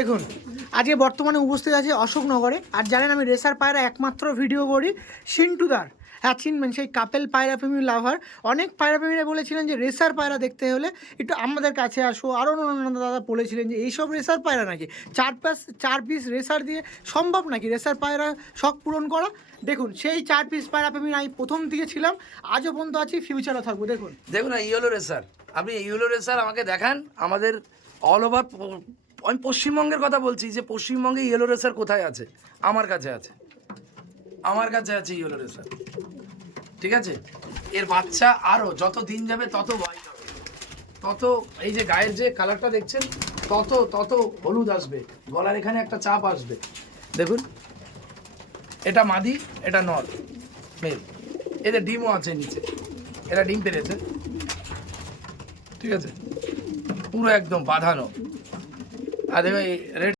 দেখুন আজকে বর্তমানে উপস্থিত আছে অশোকনগরে। আর জানেন আমি রেসার পায়রা একমাত্র ভিডিও করি সিন্টুদার। হ্যাঁ চিনবেন, সেই কাপেল পায়রা প্রেমী লাভার। অনেক পায়রা প্রেমীরা বলেছিলেন যে রেসার পায়রা দেখতে হলে একটু আমাদের কাছে আসো। আরও অন্যান্য দাদা বলেছিলেন যে এইসব রেসার পায়রা নাকি 4 পিস রেসার দিয়ে সম্ভব নাকি রেসার পায়রা শখ পূরণ করা। দেখুন সেই 4 পিস পায়রা প্রেমী আমি প্রথম থেকে ছিলাম, আজও পর্যন্ত আছি, ফিউচারও থাকবো। দেখুন দেখুন না ইয়েলো রেসার, আপনি ইয়েলো রেসার আমাকে দেখান। আমাদের অল ওভার, আমি পশ্চিমবঙ্গের কথা বলছি, যে পশ্চিমবঙ্গে ইয়েলো রেসার কোথায় আছে? আমার কাছে আছে, আমার কাছে আছে ইয়েলো রেসার। ঠিক আছে, এর বাচ্চা আরও যত দিন যাবে তত হোয়াইট হবে, তত এই যে গায়ের যে কালারটা দেখছেন তত তত হলুদ আসবে, গলার এখানে একটা চাপ আসবে। দেখুন এটা মাদি, এটা নর মেল, এদের ডিমও আছে নিচে, এরা ডিম পেরেছে। ঠিক আছে, পুরো একদম বাঁধানো। আর দেখো এই রেড